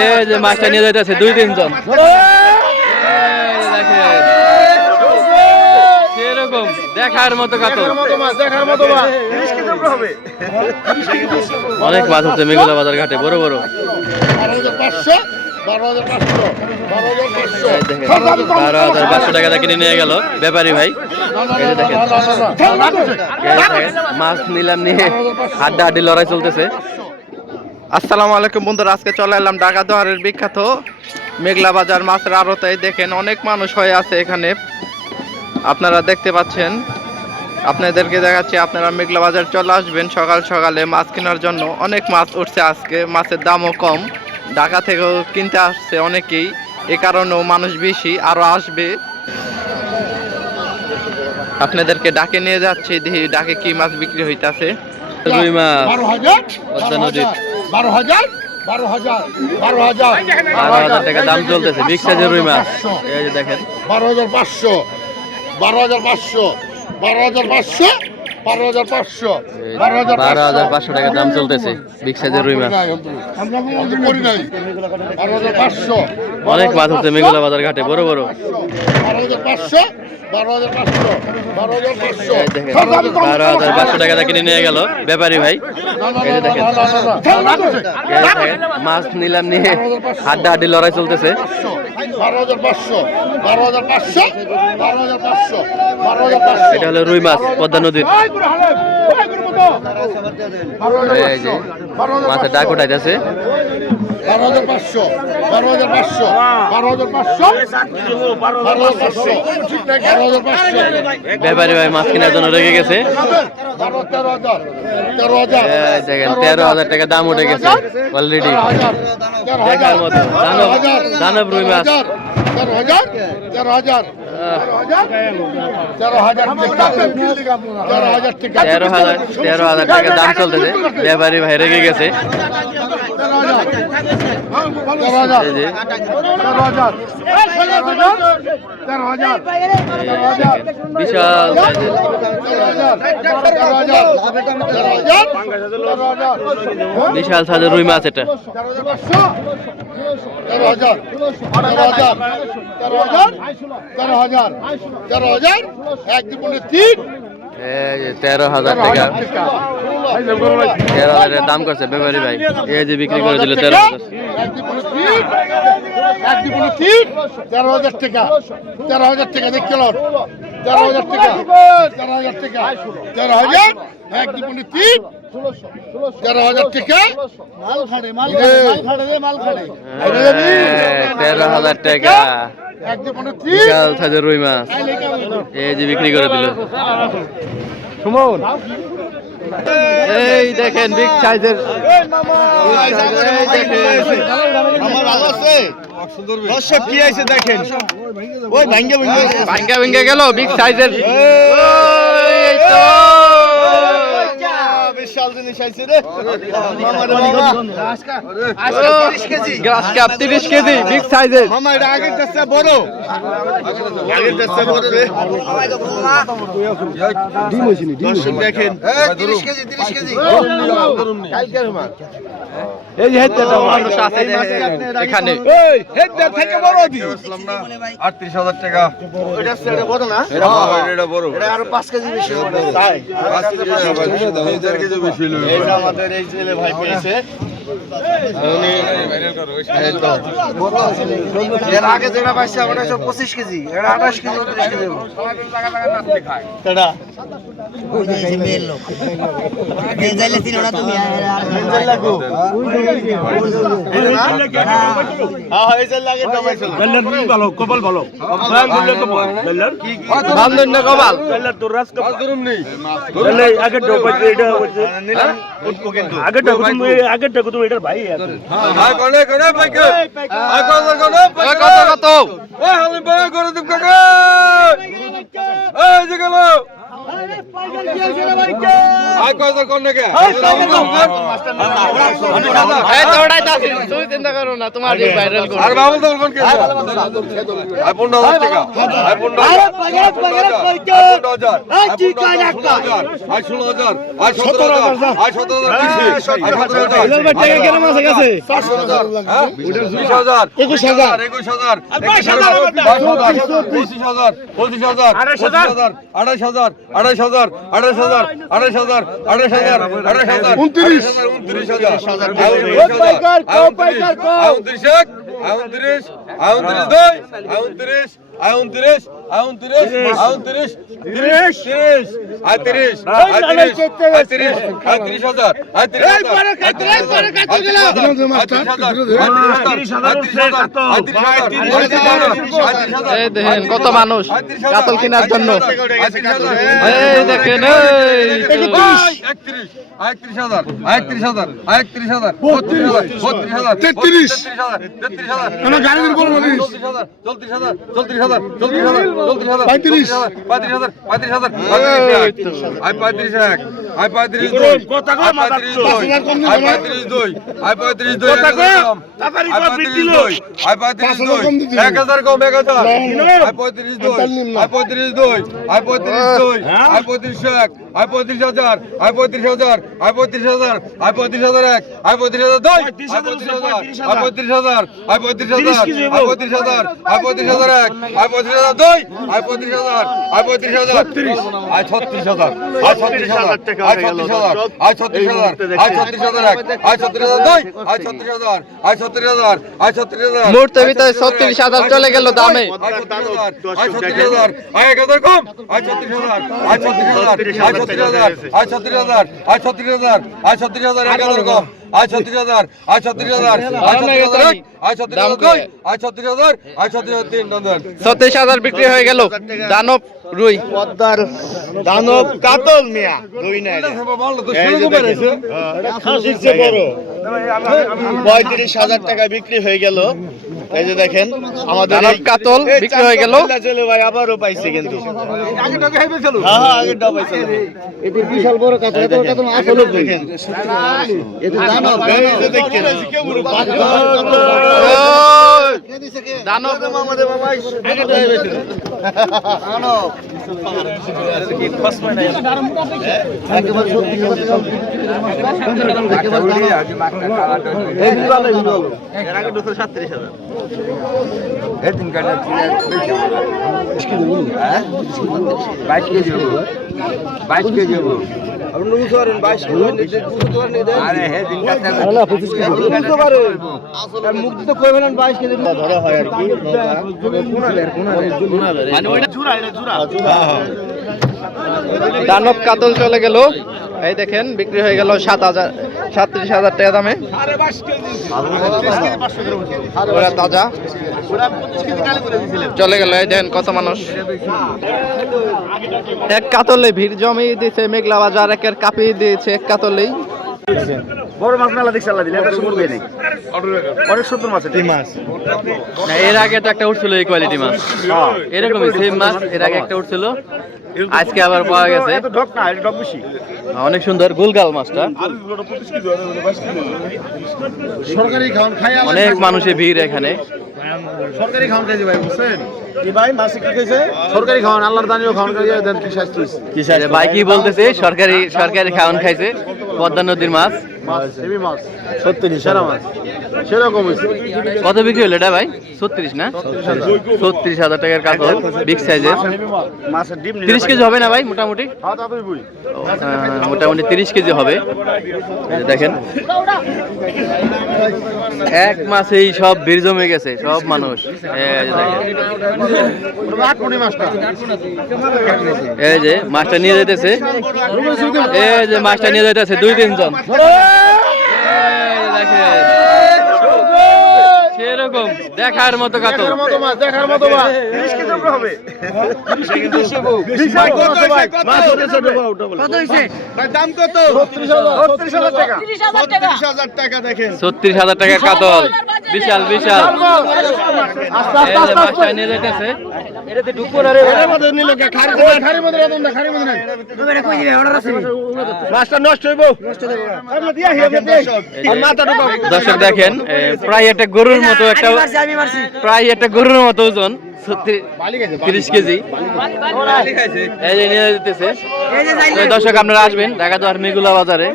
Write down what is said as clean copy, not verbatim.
এই যে মাছটা নিয়ে যাইতেছে 2-3 জন। সেরকম দেখার মতো কাতল, অনেক মাছ হচ্ছে মেঘলা বাজার ঘাটে, বড় বড়। 12,500 টাকা কিনে নিয়ে গেল ব্যাপারী ভাই। এই যে দেখেন মাছ নিলাম নিয়ে হাড্ডাহাড্ডি লড়াই চলতেছে। আসসালামু আলাইকুম বন্ধুরা, আজকে চলে এলাম ঢাকা দোহারের বিখ্যাত মেঘলা বাজার মাছের আড়তে। দেখেন অনেক মানুষ হয়ে আছে এখানে, আপনারা দেখতে পাচ্ছেন। আপনাদেরকে দেখাচ্ছি, আপনারা মেঘলা বাজার চলে আসবেন সকাল সকালে মাছ কেনার জন্য। অনেক মাছ উঠছে আজকে, মাছের দামও কম। ঢাকা থেকেও কিনতে আসছে অনেকেই, এ কারণেও মানুষ বেশি, আরো আসবে। আপনাদেরকে ডাকে নিয়ে যাচ্ছি, দেখি ডাকে কি মাছ বিক্রি হইতাছে। রুই মাছ পদ্মা নদীর 12,000 টাকা দাম চলতেছে বিগ সাইজের রুই মাছ। এই যে দেখেন 12,500 টাকা দাম চলতেছে বিগ সাইজের রুই মাছ। অনেক মাছ হচ্ছে মেঘলা বাজার ঘাটে, বড় বড়। 12,500 টাকা কিনে নিয়ে গেল ব্যাপারী ভাই। এই যে দেখেন মাছ নিলাম নিয়ে হাড্ডাহাড্ডি লড়াই চলতেছে। 12,500 এটা হলো রুই মাছ পদ্মা নদীর। এই যে মাছের ডাক উঠাইতেছে। ব্যাপারী ভাই মাছ কেনার জন্য রেগে গেছে। দেখেন 13,000 টাকা দাম উঠে গেছে অলরেডি। দেখার মতো দানব রুই মাছ। 13,000 টাকা দাম চলতেছে, ব্যাপারী ভাই রেগে গেছে। বিশাল বিশাল সাইজের রুই মাছ এটা। 13,000 টাকা 13,000 দাম করছে ব্যাপারী ভাই। এই যে বিক্রি করে দিল 13,000 টাকা। 13,000 টাকা দেখছিল, 13,000 টাকা, 13,000 টাকা, 13,000 এক দুপুরে 3, 13,000 টাকা। 13,000 টাকা বিশাল সাইজের রুই মাছ। এই যে বিক্রি করে দিল। এই দেখেন বিগ সাইজের, কি আছে দেখেন, ওই ভাঙ্গা ভেঙ্গে গেল বিগ সাইজের। বিশাল জিনিস আইছে রে, গ্রাস কাপ 30 কেজি বিগ সাইজের। মামা এটা আগের দেশে বড়, আগের দেশে বড় রে। দর্শক দেখেন 30 কেজি কালকের মাছ। এই যে হেডটা মানুষ আছে এখানে, এই হেডটা থেকে বড় দি 38,000 টাকা। এটা সেটা বড় না, এটা বড়, এটা আরো 5 কেজি বেশি হবে। তাই 5 কেজি বেশি হবে, 4 কেজি বেশি হলো। এটা আমাদের এই ছেলে ভাই পেয়েছে, উনি এর আগে যেটা পাইছে আমরা সব 25 কেজি, এটা 28 কেজি 29 কেজি। এটা ওই যে মেল লোক এই যাইলে তিন ওরা তুমি মেল লাগো হ্যাঁ এই যাইলে লাগে টমেটো বেলার নি ভালো কপাল ভালো কপাল বললে কপাল বেলার কি বান্দর না কপাল বেলার তো রাস কপাল ধরুম নেই বেলে আগে ডোপাইছে এটা হচ্ছে নিলাম উঠবো কিন্তু আগেটা তুমি এটার ভাই আছে ভাই কোনে ভাই কে ভাই কত ওই হালিম ভাই করে দিব কাকা এই যে গেল আয় কয় হাজার কোন নাকি এই তো ওটাই তো আছে, তুমি চিন্তা করো না, তোমার ভাইরাল করো। আর বাবু তো কোন কে আয় 15,000 টাকা আয় 15,000 আয় 16,000 আয় 17,000 আয় 17,000 আয় 17,000 টাকা কেন মাসে গেছে 20,000 হ্যাঁ 20,000 21,000 21,000 22,000 25,000 25,000 28,000 28,000 28,000 28,000 28,000 28,000 28,000 29,000 এই দেখেন কত মানুষ কাতল কেনার জন্য। এই দেখেন, এই তো। 31,000 31,000 31,000 32,000 33,000 33,000 গাড়ির উপর বলিস 34,000 34,000 34,000 34,000 35,000 35,000 35,000 আই 35 আই 35 দুই কথা কম 35 দুই আই 35 দুই আই 35 দুই কথা কম তাড়াতাড়ি কর বৃদ্ধি লই আই 35 দুই 1000 কম 1000 আই 35 দুই আই 35 দুই আই 35 দুই আই 35 এক আই 35,000 আই 35,000 আই 35,000 আই 35,000 এক আই 35,000 দুই I 35,000 I 35,000 I 35,000 I 35,000 I 35,000 এক আই 35,000 দুই I 35,000 I 35,000 I 36,000 I 36,000 I 36,000 I 36,000 I 36,000 এক আই 36,000 দুই আই 36,000 আই 36,000 আই 36,000 মুহূর্তের ভিতরে 36,000 চলে গেল দামে। I 36,000 I 1000 com I 36,000 I 36,000 I 36,000 I 36,000 I 36,000 I 36,000 1000 com I 36,000 I 36,000 I 36,000 I 36,000 I 36,000 I 36,000 তিন নন্দন 36,000 বিক্রি হয়ে গেল দানব রুই। পদ্মার দানব কাতল মিয়া রুই না এটা। এই যে দেখেন, খাসির চেয়ে বড় 35,000 টাকা বিক্রি হয়ে গেল। এই যে দেখেন আমাদের দানব কাতল বিক্রি হয়ে গেল। চলে ভাই আবারও পাইছে কিন্তু হ্যাঁ হ্যাঁ আগে ডাব পাইছে এটা বিশাল বড় কাতল এত কাতল আসলে দেখেন এটা দানব এই যে দেখেন দানব আমাদের বাবা আগে ডাব পাইছে একেবারে সত্যি এর আগে 37,000 ধরা হয় আর কি দানব কাতল চলে গেল। এই দেখেন বিক্রি হয়ে গেল 37,000 টাকা দামে। ওরা তাজা চলে গেল। এই দেখেন কত মানুষ এক কাতলে ভিড় জমিয়ে দিয়েছে। মেঘলা বাজার একের কাঁপিয়ে দিয়েছে এক কাতলেই। বড় মাছ মেলা দেখছে আল্লাহ দিলে এটা সুন্দর নেই অনেক সুন্দর মাছ এই মাছ না, এর আগে তো একটা উঠছিল এই কোয়ালিটি মাছ, এরকমই সেম মাছ এর আগে একটা উঠছিল, আজকে আবার পাওয়া গেছে। এত ঢক না এটা ঢক বেশি অনেক সুন্দর গুলগাল মাছটা। সরকারি খাওয়ান খাই অনেক মানুষের ভিড় এখানে। সরকারি খাওয়ান খাইছে ভাই বুঝছেন কি ভাই মাছ কি খাইছে সরকারি খাওয়ান আল্লাহর দানিও খাওয়ান খাইছে দেন কি স্বাস্থ্য আরে ভাই কি বলতেছে, সরকারি খাওয়ান খাইছে পদ্মা নদীর মাছ। হেভি মাছ সত্যি সেরা মাছ সেরকম হইছে কত বিক্রি হলো এটা ভাই? 36 না 36,000 টাকার কাতল বিগ সাইজের। মাছের ডিম 30 কেজি হবে না ভাই মোটামুটি? হ্যাঁ তাড়াতাড়ি বই মোটামুটি 30 কেজি হবে। এই যে দেখেন এক মাসেই সব ভিড় জমে গেছে, সব মানুষ। এই যে দেখেন এই যে মাছটা নিয়ে যেতেছে, এই যে মাছটা নিয়ে যেতেছে 2-3 জন। দেখেন সেরকম দেখার মতো কাতল। দেখার মতো মাছ 30 কেজি উপরে হবে বিশাল বড় ভাই মাছ হচ্ছে কত হইছে ভাই দাম কত 36,000 টাকা 30,000 টাকা দেখেন 36,000 টাকার কাতল বিশাল বিশাল এই যে মাছটা নিয়ে যাইতেছে দর্শক দেখেন প্রায় একটা গরুর মতো একটা গরুর মতো ওজন 30 কেজি এই যে নিয়ে যেতেছে। দর্শক আপনারা আসবেন ঢাকা দোয়ার মেগুলা বাজারে।